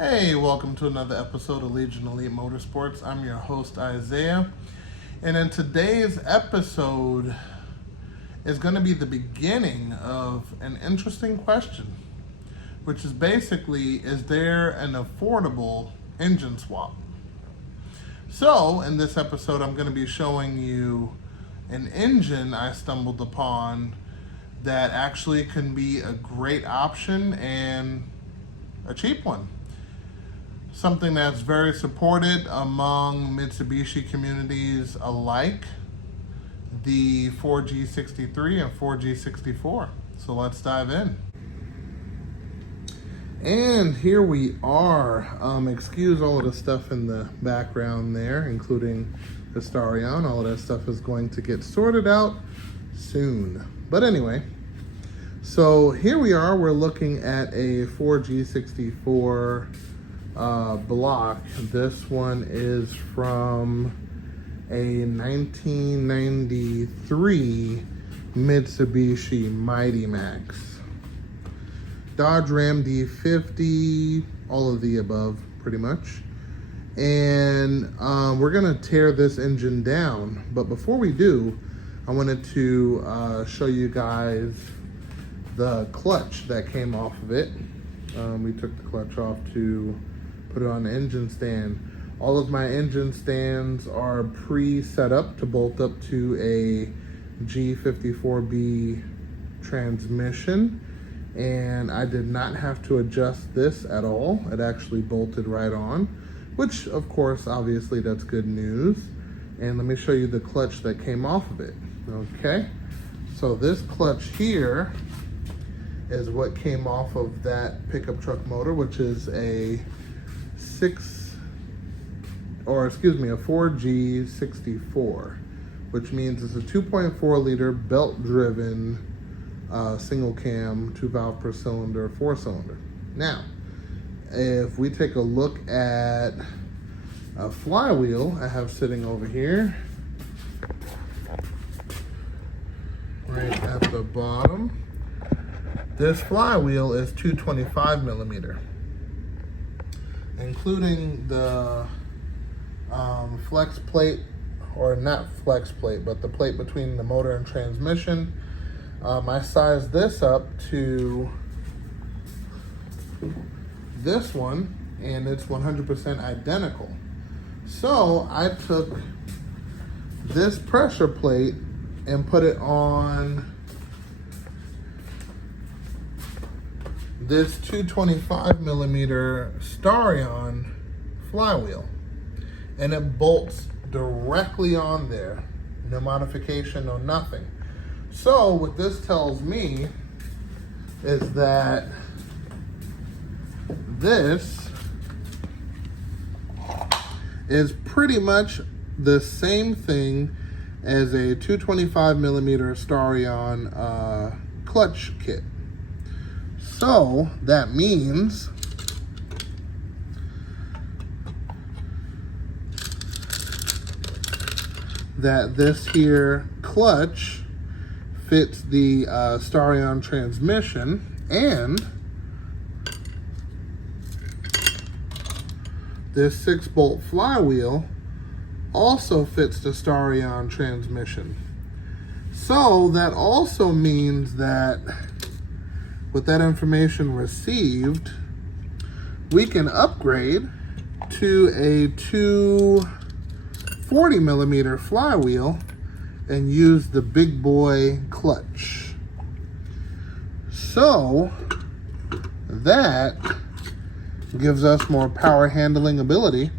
Hey, welcome to another episode of Legion Elite Motorsports. I'm your host, Isaiah. And in today's episode is going to be the beginning of an interesting question, which is basically, is there an affordable engine swap? So, in this episode, I'm going to be showing you an engine I stumbled upon that actually can be a great option and a cheap one. Something that's very supported among Mitsubishi communities alike, the 4G63 and 4G64. So let's dive in. And here we are. Excuse all of the stuff in the background there, including the Starion. All of that stuff is going to get sorted out soon. But anyway, so here we are. We're looking at a 4G64 block. This one is from a 1993 Mitsubishi Mighty Max. Dodge Ram D50, all of the above pretty much. And we're gonna tear this engine down, but before we do, I wanted to show you guys the clutch that came off of it. We took the clutch off to put it on the engine stand. All of my engine stands are pre-set up to bolt up to a G54B transmission, and I did not have to adjust this at all. It actually bolted right on, which of course, obviously that's good news. And let me show you the clutch that came off of it. Okay, so this clutch here is what came off of that pickup truck motor, which is a 4G64, which means it's a 2.4 liter belt driven single cam 2-valve per cylinder 4-cylinder. Now, if we take a look at a flywheel I have sitting over here, right at the bottom, this flywheel is 225 millimeter. Including the flex plate, or not flex plate, but the plate between the motor and transmission. I sized this up to this one, and it's 100% identical. So I took this pressure plate and put it on this 225 millimeter Starion flywheel, and it bolts directly on there. No modification, no nothing. So what this tells me is that this is pretty much the same thing as a 225 millimeter Starion clutch kit. So that means that this here clutch fits the Starion transmission, and this 6-bolt flywheel also fits the Starion transmission. So that also means that with that information received, we can upgrade to a 240 millimeter flywheel and use the big boy clutch. So that gives us more power handling ability.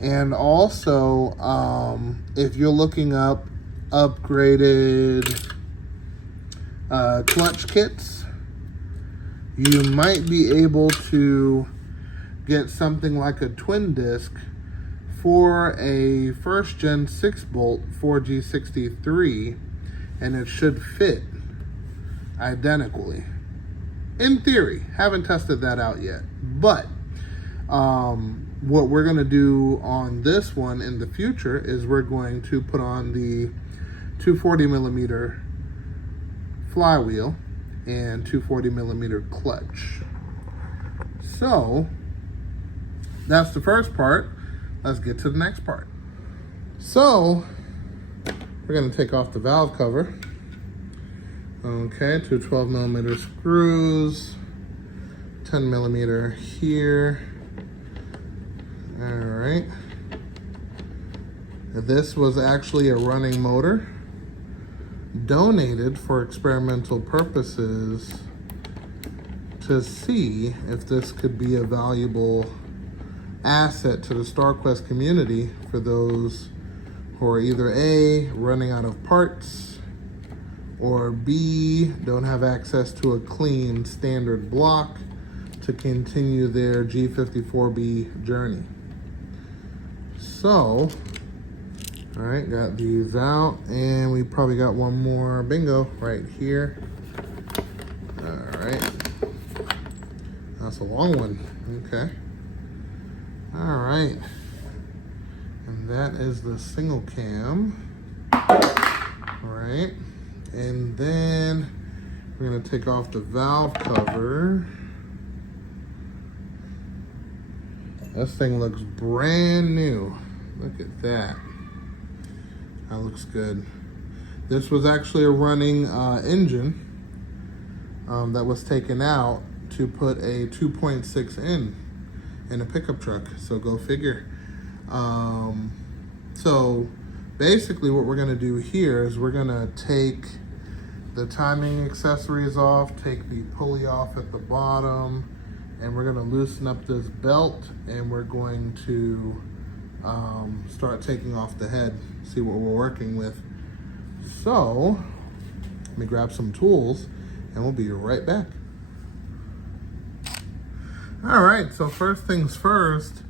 And also, if you're looking up upgraded clutch kits, you might be able to get something like a twin disc for a first gen 6-bolt 4G63, and it should fit identically. In theory, haven't tested that out yet. But what we're going to do on this one in the future is we're going to put on the 240 millimeter flywheel and 240 millimeter clutch. So that's the first part. Let's get to the next part. So we're gonna take off the valve cover. Okay, 2 12mm screws, 10mm here. All right. This was actually a running motor, donated for experimental purposes to see if this could be a valuable asset to the StarQuest community for those who are either A, running out of parts, or B, don't have access to a clean standard block to continue their G54B journey. So, all right, got these out, and we probably got one more, bingo, right here. All right, that's a long one, okay. All right, and that is the single cam, all right. And then we're gonna take off the valve cover. This thing looks brand new. Look at that. That looks good. This was actually a running engine that was taken out to put a 2.6 in a pickup truck. So go figure. So basically what we're gonna do here is we're gonna take the timing accessories off, take the pulley off at the bottom, and we're gonna loosen up this belt, and we're going to start taking off the head, see what we're working with. So let me grab some tools and we'll be right back. All right, so first things first,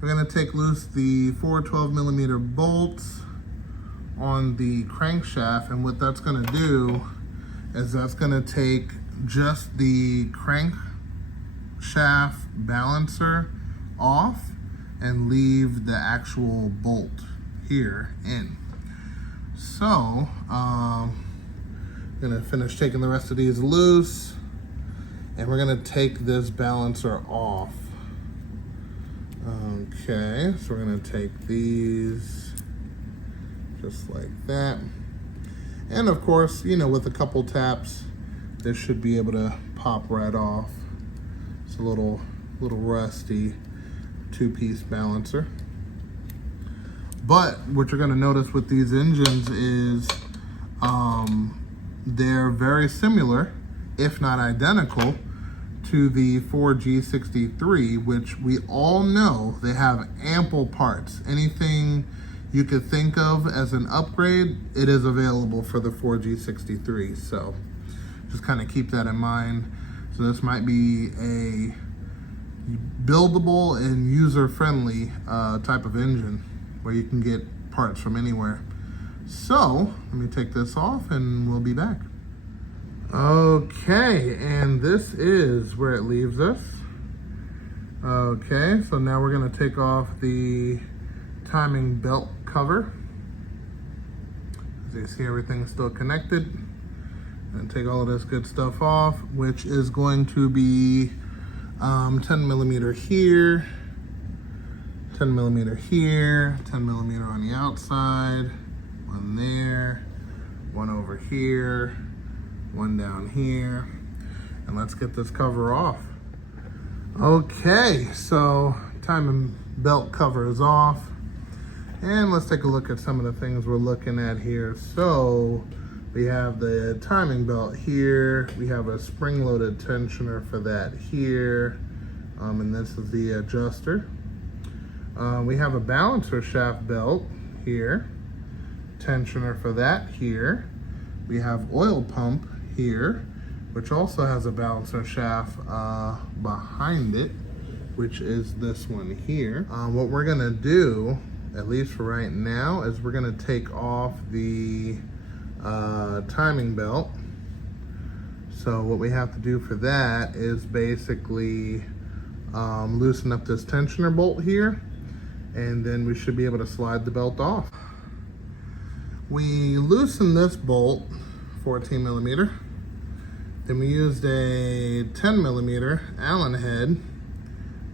we're gonna take loose the 4 12mm bolts on the crankshaft, and what that's gonna do is that's gonna take just the crankshaft balancer off and leave the actual bolt here in. So, gonna finish taking the rest of these loose, and we're gonna take this balancer off. Okay, so we're gonna take these just like that. And of course, you know, with a couple taps, this should be able to pop right off. It's a little rusty 2-piece balancer. But what you're gonna notice with these engines is they're very similar, if not identical, to the 4G63, which we all know they have ample parts. Anything you could think of as an upgrade, it is available for the 4G63. So just kind of keep that in mind. So this might be a buildable and user-friendly type of engine where you can get parts from anywhere. So let me take this off and we'll be back. Okay, and this is where it leaves us. Okay, so now we're gonna take off the timing belt cover. As you see, everything's still connected. And take all of this good stuff off, which is going to be 10mm here, 10mm here, 10mm on the outside, one there, one over here, one down here, and let's get this cover off. Okay, so timing belt cover is off, and let's take a look at some of the things we're looking at here. So we have the timing belt here, we have a spring-loaded tensioner for that here, and this is the adjuster. We have a balancer shaft belt here, tensioner for that here. We have oil pump here, which also has a balancer shaft behind it, which is this one here. What we're gonna do, at least for right now, is we're gonna take off the timing belt. So what we have to do for that is basically loosen up this tensioner bolt here, and then we should be able to slide the belt off. We loosen this bolt, 14mm. Then we used a 10mm Allen head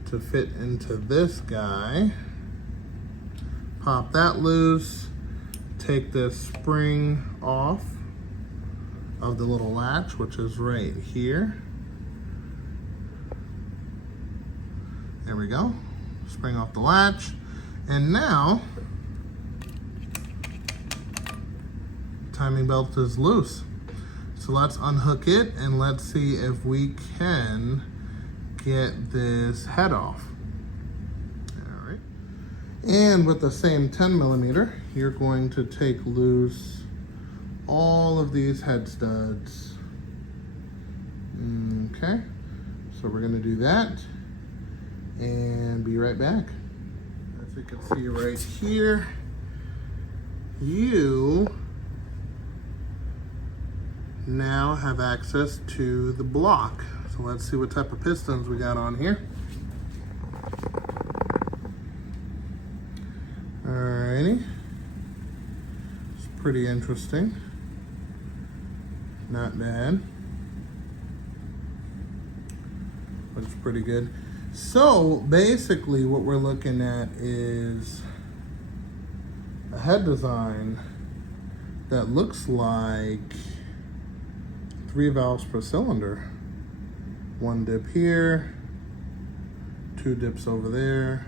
to fit into this guy. Pop that loose, take this spring off of the little latch, which is right here. There we go, spring off the latch. And now, timing belt is loose. So let's unhook it and let's see if we can get this head off. All right. And with the same 10mm, you're going to take loose all of these head studs. Okay, so we're gonna do that and be right back. As you can see right here, you now have access to the block. So let's see what type of pistons we got on here. Alrighty, it's pretty interesting. Not bad. Looks pretty good. So basically what we're looking at is a head design that looks like 3 valves per cylinder. 1 dip here, 2 dips over there.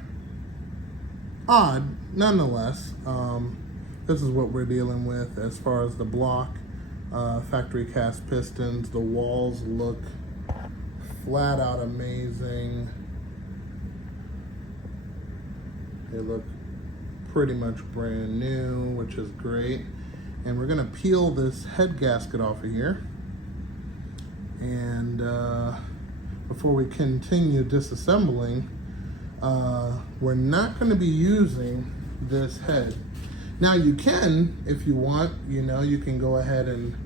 Odd, nonetheless. This is what we're dealing with as far as the block. Factory cast pistons. The walls look flat out amazing. They look pretty much brand new, which is great. And we're gonna peel this head gasket off of here. And before we continue disassembling, we're not gonna be using this head. Now you can, if you want, you know, you can go ahead and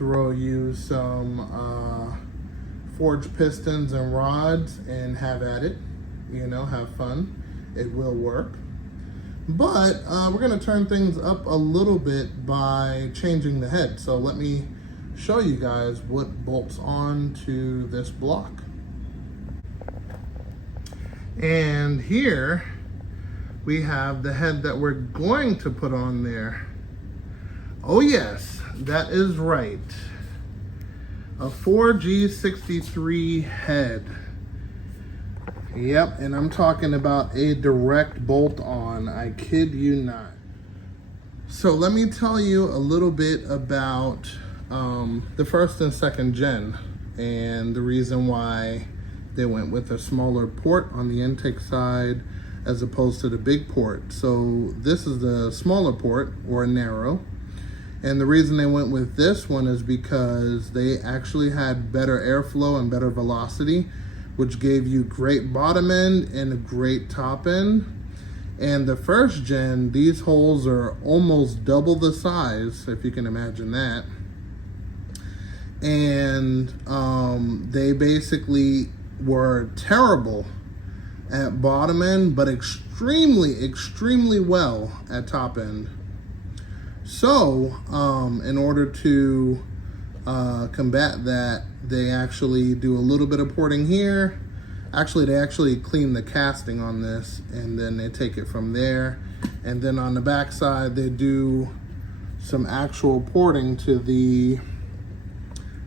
use some forged pistons and rods and have at it, you know, have fun. It will work. But we're gonna turn things up a little bit by changing the head. So let me show you guys what bolts on to this block. And here we have the head that we're going to put on there. Oh yes, that is right. A 4G63 head. Yep, and I'm talking about a direct bolt on, I kid you not. So let me tell you a little bit about the first and second gen and the reason why they went with a smaller port on the intake side as opposed to the big port. So this is the smaller port, or narrow. And the reason they went with this one is because they actually had better airflow and better velocity, which gave you great bottom end and a great top end. And the first gen, these holes are almost double the size, if you can imagine that. And they basically were terrible at bottom end, but extremely well at top end. So in order to combat that, they actually do a little bit of porting here. Actually, they actually clean the casting on this and then they take it from there. And then on the back side, they do some actual porting to the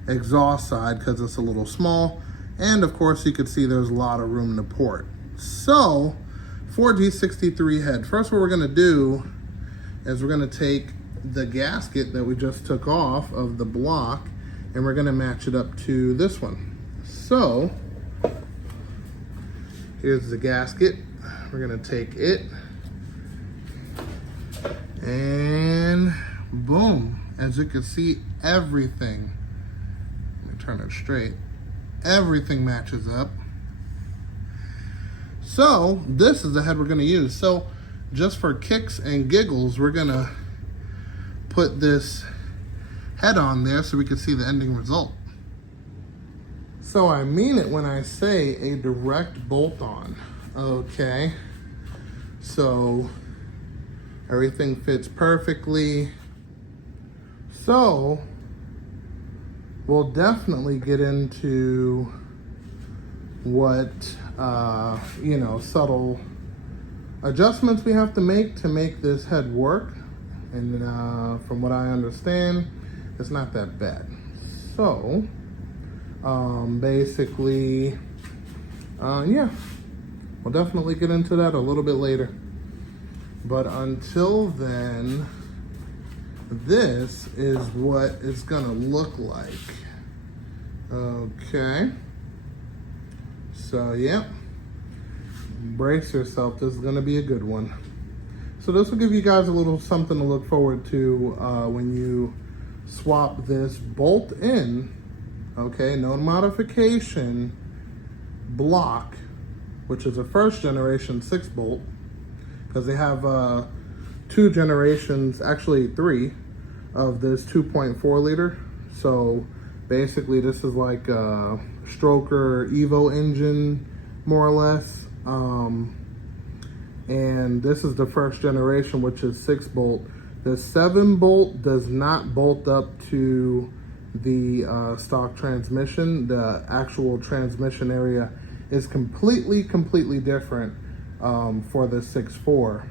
exhaust side because it's a little small. And of course, you could see there's a lot of room to port. So 4G63 head. First, what we're gonna do is we're gonna take the gasket that we just took off of the block and we're gonna match it up to this one. So here's the gasket. We're gonna take it and boom. As you can see, everything, let me turn it straight, everything matches up. So this is the head we're gonna use. So just for kicks and giggles, we're gonna put this head on there so we can see the ending result. So I mean it when I say a direct bolt on, okay? So everything fits perfectly. So we'll definitely get into what, subtle adjustments we have to make this head work. And from what I understand, it's not that bad. So, basically, yeah, we'll definitely get into that a little bit later. But until then, this is what it's gonna look like. Okay. So, yeah, brace yourself. This is gonna be a good one. So this will give you guys a little something to look forward to when you swap this bolt in, okay, no modification block, which is a first generation 6 bolt, because they have 2 generations, actually 3, of this 2.4 liter. So basically this is like a stroker Evo engine, more or less. And this is the first generation, which is 6 bolt. The 7 bolt does not bolt up to the stock transmission. The actual transmission area is completely different for the 6.4.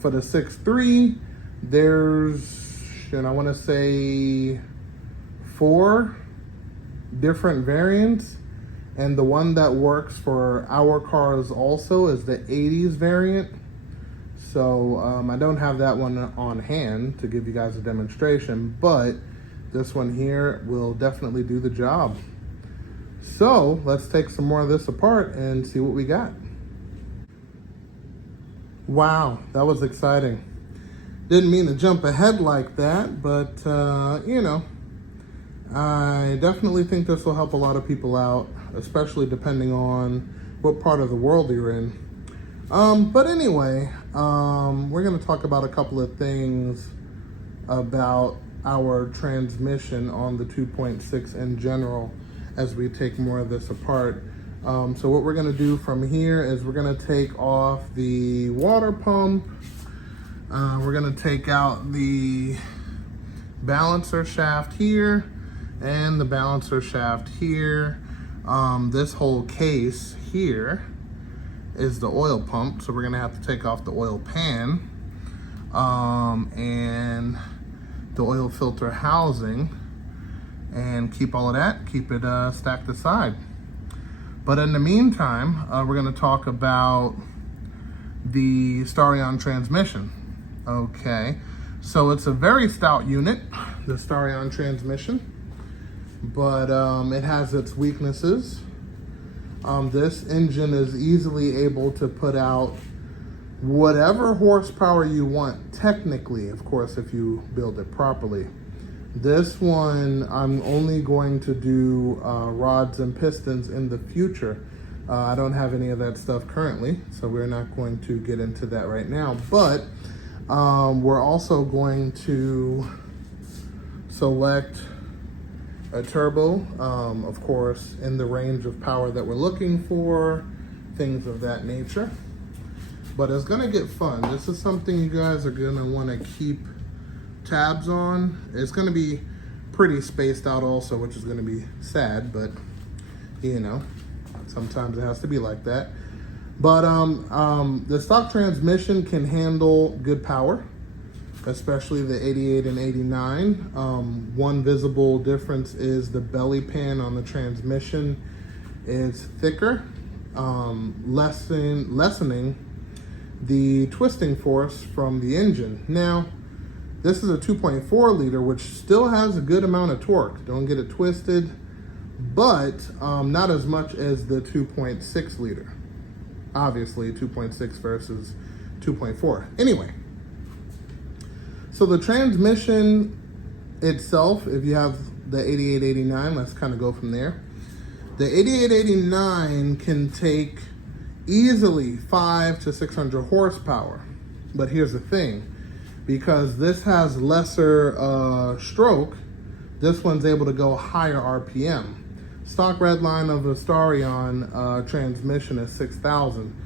For the 6.3, there's, I want to say 4 different variants. And the one that works for our cars also is the 80s variant. So I don't have that one on hand to give you guys a demonstration, but this one here will definitely do the job. So let's take some more of this apart and see what we got. Wow, that was exciting. Didn't mean to jump ahead like that, but I definitely think this will help a lot of people out, especially depending on what part of the world you're in. But anyway, we're going to talk about a couple of things about our transmission on the 2.6 in general as we take more of this apart. So what we're going to do from here is we're going to take off the water pump. We're going to take out the balancer shaft here and the balancer shaft here. This whole case here is the oil pump, so we're gonna have to take off the oil pan and the oil filter housing and keep all of that, keep it stacked aside. But in the meantime, we're gonna talk about the Starion transmission. Okay, so it's a very stout unit, the Starion transmission, but it has its weaknesses. This engine is easily able to put out whatever horsepower you want, technically, of course, if you build it properly. This one, I'm only going to do rods and pistons in the future. I don't have any of that stuff currently, so we're not going to get into that right now. But we're also going to select a turbo, of course, in the range of power that we're looking for, things of that nature. But it's gonna get fun. This is something you guys are gonna wanna keep tabs on. It's gonna be pretty spaced out also, which is gonna be sad, but sometimes it has to be like that. But the stock transmission can handle good power, especially the 88 and 89. One visible difference is the belly pan on the transmission is thicker, lessening the twisting force from the engine. Now, this is a 2.4 liter, which still has a good amount of torque. Don't get it twisted, but not as much as the 2.6 liter. Obviously, 2.6 versus 2.4. Anyway, so the transmission itself, if you have the 8889, let's kind of go from there. The 8889 can take easily 500 to 600 horsepower. But here's the thing, because this has lesser stroke, this one's able to go higher RPM. Stock red line of a Starion transmission is 6,000.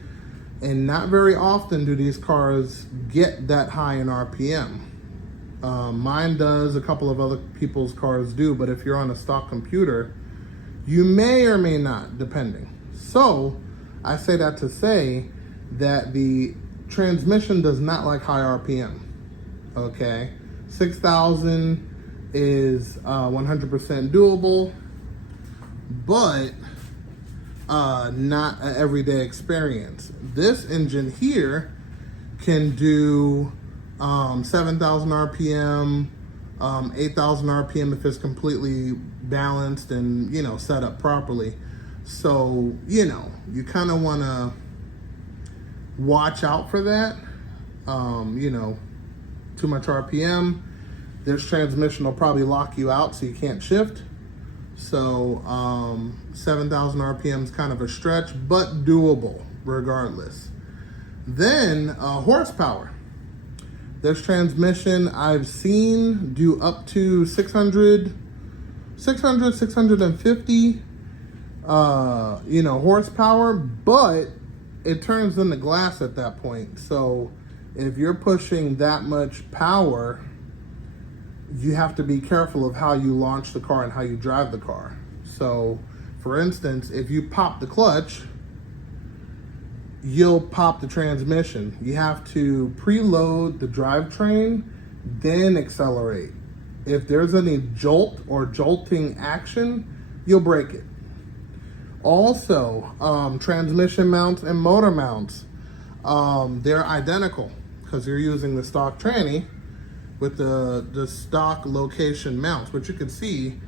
And not very often do these cars get that high in RPM. Mine does, a couple of other people's cars do, but if you're on a stock computer, You may or may not, depending. So I say that to say that the transmission does not like high RPM. Okay, 6,000 is 100% doable, but not an everyday experience. This engine here can do 7,000 RPM, 8,000 RPM if it's completely balanced and, you know, set up properly. So, you know, you kind of want to watch out for that. You know, too much RPM, this transmission will probably lock you out so you can't shift. So 7,000 RPM is kind of a stretch, but doable regardless. Then horsepower. This transmission I've seen do up to 650, you know, horsepower, but it turns into glass at that point. So if you're pushing that much power, you have to be careful of how you launch the car and how you drive the car. So for instance, if you pop the clutch, you'll pop the transmission. You have to preload the drivetrain, then accelerate. If there's any jolt or jolting action, you'll break it. Also, transmission mounts and motor mounts, they're identical because you're using the stock tranny with the stock location mounts. But you can see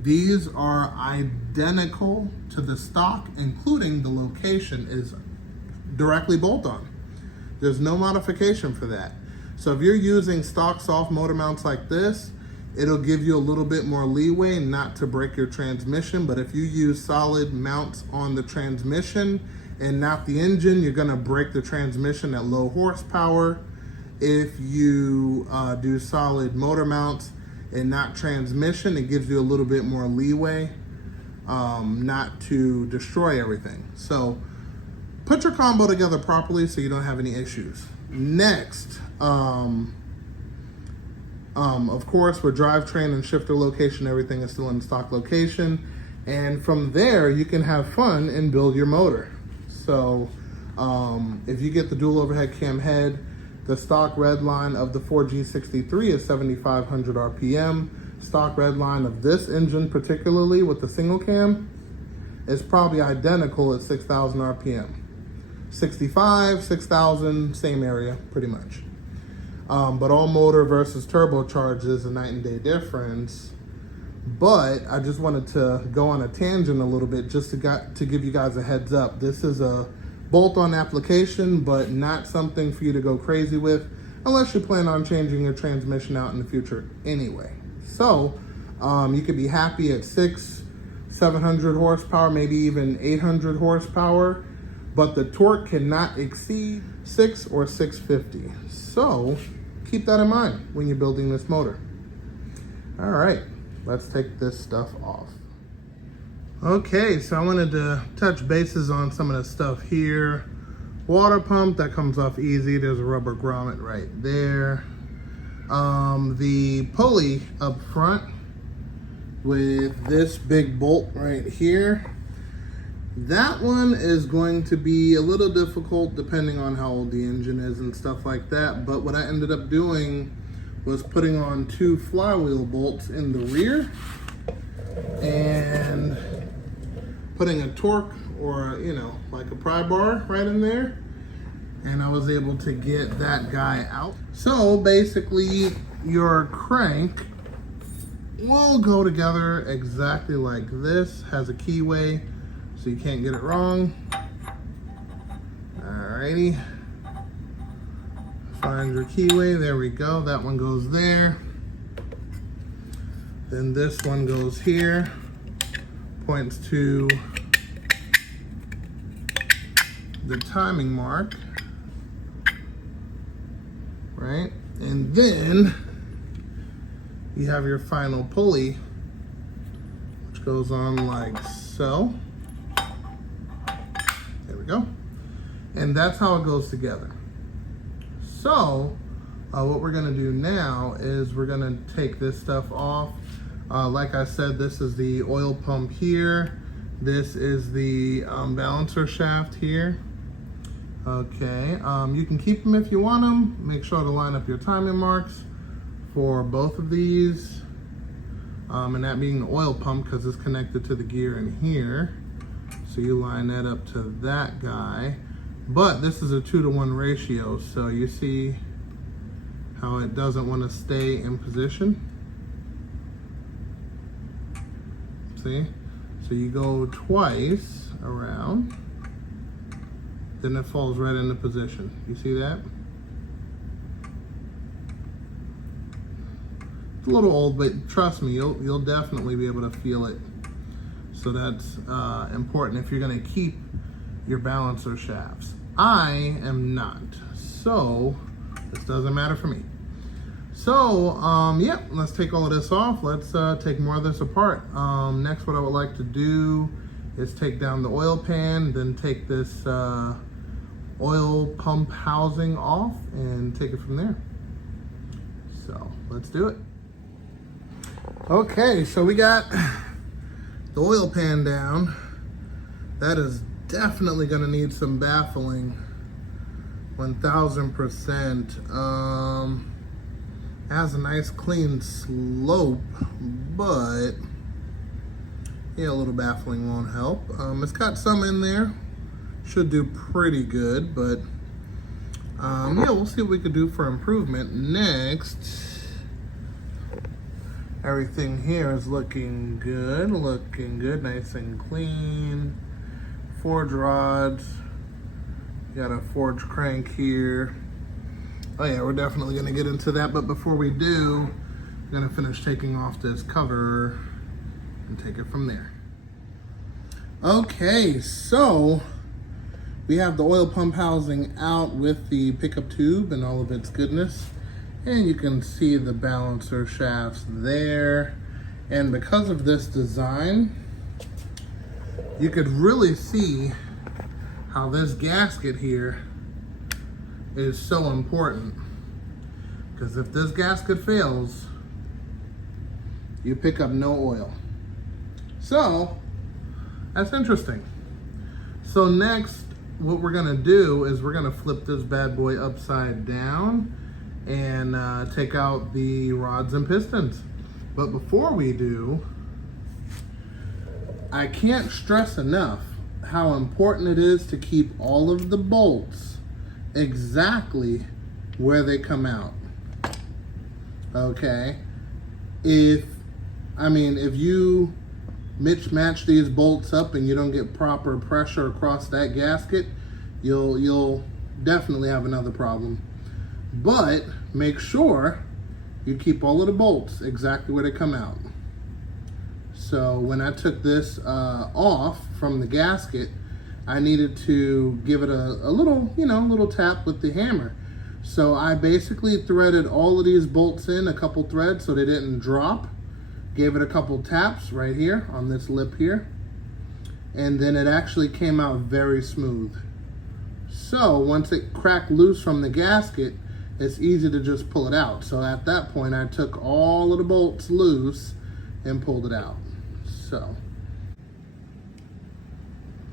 these are identical to the stock, including the location is directly bolt on. There's no modification for that. So if you're using stock soft motor mounts like this, it'll give you a little bit more leeway not to break your transmission. But if you use solid mounts on the transmission and not the engine, you're gonna break the transmission at low horsepower. If you do solid motor mounts and not transmission, it gives you a little bit more leeway not to destroy everything. So put your combo together properly so you don't have any issues. Next, of course, with drivetrain and shifter location, everything is still in stock location. And from there, you can have fun and build your motor. So if you get the dual overhead cam head, the stock red line of the 4G63 is 7,500 RPM. Stock red line of this engine, particularly with the single cam, is probably identical at 6,000 RPM. 65, 6,000, same area, pretty much. But all motor versus turbocharged is a night and day difference. But I just wanted to go on a tangent a little bit just to give you guys a heads up. This is a bolt-on application, but not something for you to go crazy with unless you plan on changing your transmission out in the future anyway. So you could be happy at 700 horsepower, maybe even 800 horsepower, but the torque cannot exceed 6 or 650. So keep that in mind when you're building this motor. All right, let's take this stuff off. Okay, so I wanted to touch bases on some of the stuff here. Water pump, that comes off easy. There's a rubber grommet right there. The pulley up front with this big bolt right here. That one is going to be a little difficult depending on how old the engine is and stuff like that. But what I ended up doing was putting on 2 flywheel bolts in the rear and putting a torque or, you know, like a pry bar right in there. And I was able to get that guy out. So basically your crank will go together exactly like this. Has a keyway so you can't get it wrong. Alrighty. Find your keyway, there we go. That one goes there. Then this one goes here. Points to the timing mark, right? And then you have your final pulley, which goes on like so. There we go. And that's how it goes together. So what we're gonna do now is we're gonna take this stuff off. Like I said, this is the oil pump here. This is the balancer shaft here. Okay, you can keep them if you want them. Make sure to line up your timing marks for both of these. And that being the oil pump, because it's connected to the gear in here. So you line that up to that guy. But this is a 2-to-1 ratio, so you see how it doesn't want to stay in position. See? So you go twice around, then it falls right into position. You see that? It's a little old, but trust me, you'll definitely be able to feel it. So that's important if you're gonna keep your balancer shafts. I am not, so this doesn't matter for me. So, yeah, let's take all of this off. Let's take more of this apart. Next, what I would like to do is take down the oil pan, then take this oil pump housing off and take it from there. So, let's do it. Okay, so we got the oil pan down. That is definitely gonna need some baffling, 1000%. It has a nice clean slope, but yeah, a little baffling won't help. It's got some in there, should do pretty good, but yeah, we'll see what we could do for improvement. Next, everything here is looking good, nice and clean. Forge rods, got a forge crank here. Oh yeah, we're definitely gonna get into that, but before we do, I'm gonna finish taking off this cover and take it from there. Okay, so we have the oil pump housing out with the pickup tube and all of its goodness. And you can see the balancer shafts there. And because of this design, you could really see how this gasket here is so important, because if this gasket fails, you pick up no oil. So that's interesting. So next, what we're gonna do is we're gonna flip this bad boy upside down and take out the rods and pistons. But before we do, I can't stress enough how important it is to keep all of the bolts exactly where they come out. Okay, if you mismatch these bolts up and you don't get proper pressure across that gasket, you'll definitely have another problem. But make sure you keep all of the bolts exactly where they come out. So when I took this off from the gasket, I needed to give it a little tap with the hammer. So I basically threaded all of these bolts in, a couple threads so they didn't drop. Gave it a couple taps right here on this lip here. And then it actually came out very smooth. So once it cracked loose from the gasket, it's easy to just pull it out. So at that point, I took all of the bolts loose and pulled it out. So,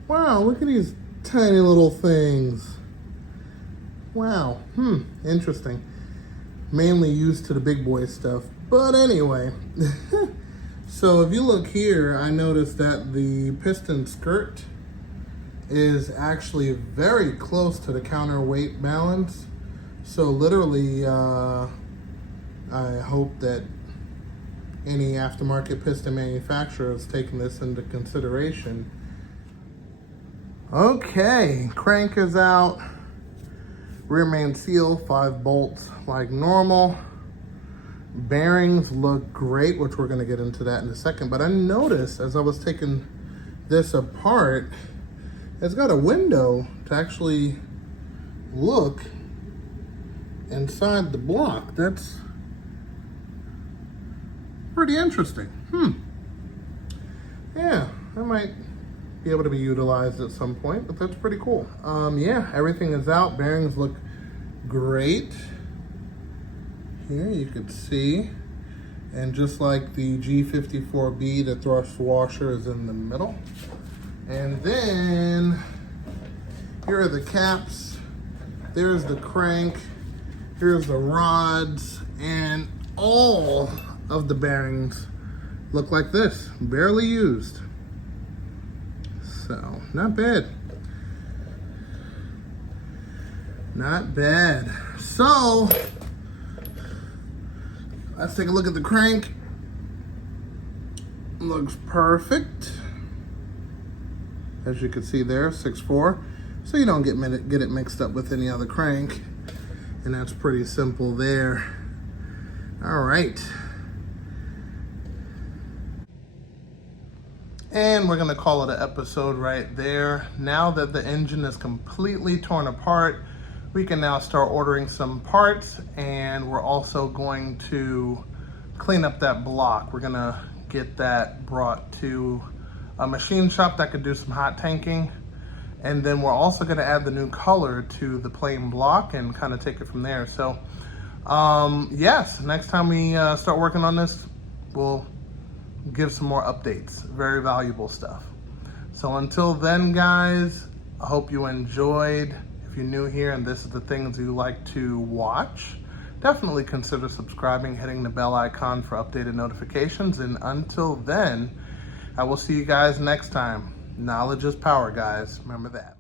wow, look at these tiny little things. Wow, interesting. Mainly used to the big boy stuff, but anyway. So if you look here, I noticed that the piston skirt is actually very close to the counterweight balance. So literally, I hope that any aftermarket piston manufacturer is taking this into consideration. Okay, crank is out. Rear main seal, 5 bolts like normal. Bearings look great, which we're gonna get into that in a second. But I noticed as I was taking this apart, it's got a window to actually look inside the block. That's pretty interesting. Yeah, that might be able to be utilized at some point, but that's pretty cool. Yeah, everything is out. Bearings look great. Here you can see, and just like the G54B, the thrust washer is in the middle. And then here are the caps. There's the crank. Here's the rods, and all of the bearings look like this, barely used. So, not bad. Not bad. So, let's take a look at the crank. Looks perfect. As you can see there, 6.4. So you don't get it mixed up with any other crank. And that's pretty simple there. All right. And we're gonna call it an episode right there. Now that the engine is completely torn apart, we can now start ordering some parts, and we're also going to clean up that block. We're gonna get that brought to a machine shop that could do some hot tanking. And then we're also gonna add the new color to the plain block and kind of take it from there. So yes, next time we start working on this, we'll give some more updates. Very valuable stuff. So until then, guys, I hope you enjoyed. If you're new here and this is the things you like to watch, definitely consider subscribing, hitting the bell icon for updated notifications. And until then, I will see you guys next time. Knowledge is power, guys. Remember that.